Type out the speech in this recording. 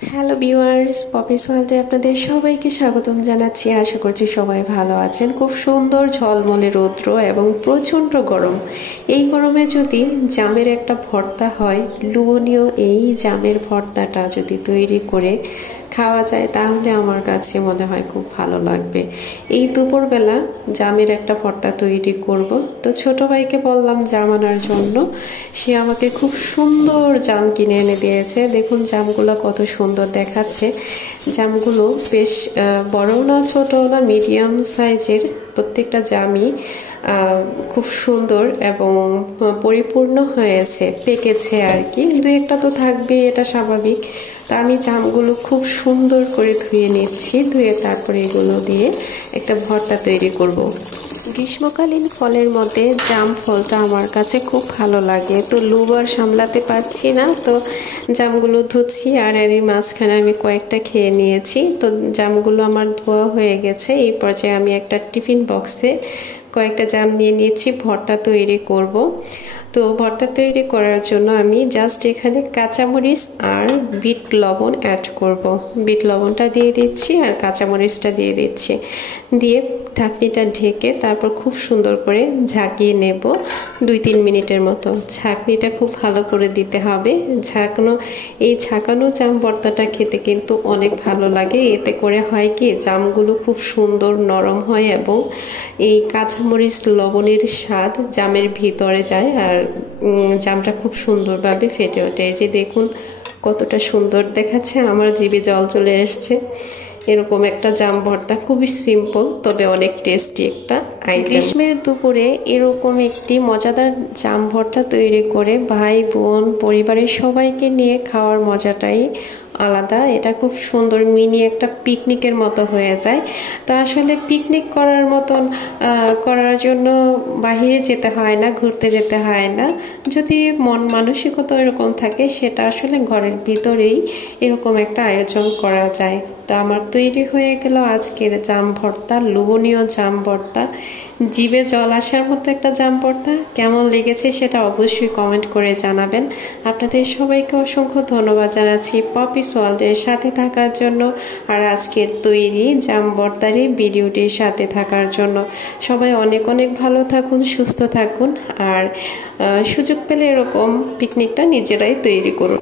Hello viewers, Poppy's ওয়ার্ল্ডে আপনাদের সবাইকে স্বাগতম জানাচ্ছি। আশা করছি সবাই ভালো আছেন। খুব সুন্দর ঝলমলে রৌদ্র এবং প্রচণ্ড গরম। এই গরমে যদি জামের একটা ভর্তা হয়, লোভনীয় এই জামের ভর্তাটা যদি তৈরি করে খাওয়া যায় তাহলে আমার কাছে মনে হয় খুব ভালো লাগবে। এই দুপুরবেলা জামের একটা ভর্তা তৈরি করব, তো ছোট ভাইকে বললাম জাম আনার জন্য। সে আমাকে খুব সুন্দর জাম কিনে এনে দিয়েছে। দেখুন জামগুলো কত সুন্দর দেখাচ্ছে। জামগুলো বেশ বড়ও না ছোটও না, মিডিয়াম সাইজের। প্রত্যেকটা জামই খুব সুন্দর এবং পরিপূর্ণ হয়েছে, পেকেছে আর কি। দু একটা তো থাকবেই, এটা স্বাভাবিক। তা আমি জামগুলো খুব সুন্দর করে ধুয়ে নিচ্ছি। ধুয়ে তারপরে এগুলো দিয়ে একটা ভর্তা তৈরি করব। গ্রীষ্মকালীন ফলের মধ্যে জাম ফলটা আমার কাছে খুব ভালো লাগে। তো লোভ আর সামলাতে পারছি না, তো জামগুলো ধুচ্ছি। আর এরই মাঝখানে আমি কয়েকটা খেয়ে নিয়েছি। তো জামগুলো আমার ধোয়া হয়ে গেছে। এই পর্যায়ে আমি একটা টিফিন বক্সে কয়েকটা জাম নিয়ে নিয়েছি, ভর্তা তৈরি করব। তো ভর্তা তৈরি করার জন্য আমি জাস্ট এখানে কাঁচামরিচ আর বিট লবণ অ্যাড করব। বিট লবণটা দিয়ে দিচ্ছি আর কাঁচামরিচটা দিয়ে দিচ্ছি। দিয়ে ঢাকনিটা ঢেকে তারপর খুব সুন্দর করে ঝাঁকিয়ে নেব 2-3 মিনিটের মতো। ঝাঁকনিটা খুব ভালো করে দিতে হবে। এই ঝাঁকানো জাম ভর্তাটা খেতে কিন্তু অনেক ভালো লাগে। এতে করে হয় কি, জামগুলো খুব সুন্দর নরম হয় এবং এই কাঁচামরিচ লবণের স্বাদ জামের ভিতরে যায় আর জামটা খুব সুন্দরভাবে ফেটে ওঠে। এই যে দেখুন কতটা সুন্দর দেখাচ্ছে, আমার জিভে জল চলে এসছে। এরকম একটা জাম ভর্তা খুবই সিম্পল তবে অনেক টেস্টি একটা আইটেম। গ্রীষ্মের দুপুরে এরকম একটি মজাদার জাম ভর্তা তৈরি করে ভাই বোন পরিবারের সবাইকে নিয়ে খাওয়ার মজাটাই আলাদা। এটা খুব সুন্দর মিনি একটা পিকনিকের মতো হয়ে যায়। তো আসলে পিকনিক করার মতন করার জন্য বাহিরে যেতে হয় না, ঘুরতে যেতে হয় না। যদি মন মানসিকতা এরকম থাকে, সেটা আসলে ঘরের ভিতরেই এরকম একটা আয়োজন করা যায়। তো আমার তৈরি হয়ে গেল আজকের জাম ভর্তা, লোভনীয় জাম ভর্তা, জিভে জল আসার মতো একটা জাম ভর্তা। কেমন লেগেছে সেটা অবশ্যই কমেন্ট করে জানাবেন। আপনাদের সবাইকে অসংখ্য ধন্যবাদ জানাচ্ছি পপিস ওয়ার্ল্ডের সাথে থাকার জন্য আর আজকের তৈরি জাম ভর্তারই ভিডিওটির সাথে থাকার জন্য। সবাই অনেক অনেক ভালো থাকুন, সুস্থ থাকুন আর সুযোগ পেলে এরকম পিকনিকটা নিজেরাই তৈরি করুন।